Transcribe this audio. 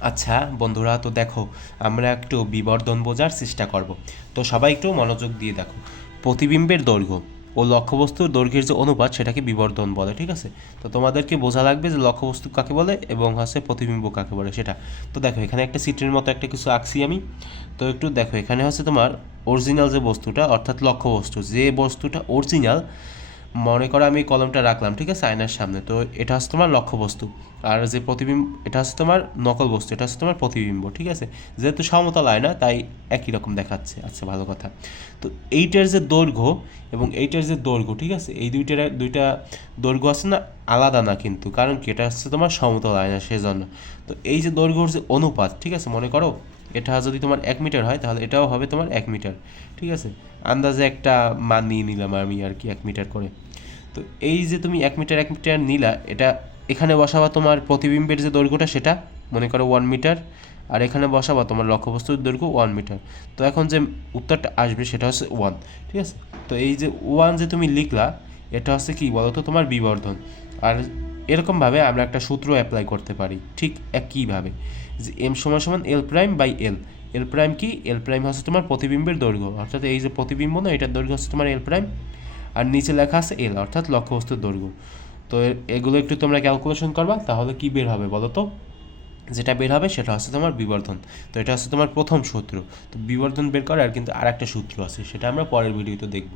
আচ্ছা বন্ধুরা, তো দেখো, আমরা একটু বিবর্ধন বোঝার চেষ্টা করব। তো সবাই একটু মনোযোগ দিয়ে দেখো। প্রতিবিম্বের দৈর্ঘ্য ও লক্ষ্যবস্তুর দৈর্ঘ্যের যে অনুপাত, সেটাকে বিবর্ধন বলে, ঠিক আছে? তো তোমাদেরকে বোঝা লাগবে যে লক্ষ্যবস্তু কাকে বলে এবং হচ্ছে প্রতিবিম্ব কাকে বলে সেটা। তো দেখো, এখানে একটা চিত্রের মতো একটা কিছু আঁকছি আমি। তো একটু দেখো, এখানে হচ্ছে তোমার অরিজিনাল যে বস্তুটা, অর্থাৎ লক্ষ্যবস্তু, যে বস্তুটা অরিজিনাল মনে করো আমি কলমটা রাখলাম, ঠিক আছে, আয়নার সামনে। তো এটা হচ্ছে তোমার লক্ষ্যবস্তু। আর যে প্রতিবিম্ব, এটা হচ্ছে তোমার নকল বস্তু এটা হচ্ছে তোমার প্রতিবিম্ব, ঠিক আছে? যেহেতু সমতল আয়না, তাই একই রকম দেখাচ্ছে। আচ্ছা ভালো কথা। তো এইটার যে দৈর্ঘ্য এবং এইটার যে দৈর্ঘ্য, ঠিক আছে? এই দুইটার, দুইটা দৈর্ঘ্য আছে না, আলাদা না কিন্তু। কারণ কি? এটা হচ্ছে তোমার সমতল আয়না, সেজন্য। তো এই যে দৈর্ঘ্যর যে অনুপাত, ঠিক আছে, মনে করো? এটা যদি তোমার এক মিটার হয়, তাহলে এটাও হবে তোমার এক মিটার, ঠিক আছে? আন্দাজে একটা মান নিয়ে নিলাম আমি আর কি, এক মিটার করে। তো এই যে তুমি এক মিটার এক মিটার নিলা, এটা এখানে বসাবা তোমার প্রতিবিম্বের যে দৈর্ঘ্যটা সেটা, মনে করো ওয়ান মিটার আর এখানে বসাবা তোমার লক্ষ্যবস্তুর দৈর্ঘ্য ওয়ান মিটার তো এখন যে উত্তরটা আসবে সেটা হচ্ছে ওয়ান ঠিক আছে? তো এই যে ওয়ান যে তুমি লিখলা, এটা হচ্ছে কি বলো তো তোমার বিবর্ধন? আর এরকমভাবে আমরা একটা সূত্র অ্যাপ্লাই করতে পারি, ঠিক একইভাবে। যে এম সমান সমান L prime by L L prime কি? এল প্রাইম হচ্ছে তোমার প্রতিবিম্বের দৈর্ঘ্য। অর্থাৎ এই যে প্রতিবিম্ব না, এটার দৈর্ঘ্য হচ্ছে তোমার এল প্রাইম আর নিচে লেখা আছে এল, অর্থাৎ লক্ষ্যবস্তুর দৈর্ঘ্য। তো এগুলো একটু তোমরা ক্যালকুলেশন করবা, তাহলে কি বের হবে বলো তো? যেটা বের হবে সেটা হচ্ছে তোমার বিবর্ধন। তো এটা হচ্ছে তোমার প্রথম সূত্র। তো বিবর্ধন বের করার কিন্তু আর একটা সূত্র আছে, সেটা আমরা পরের ভিডিওতে দেখব।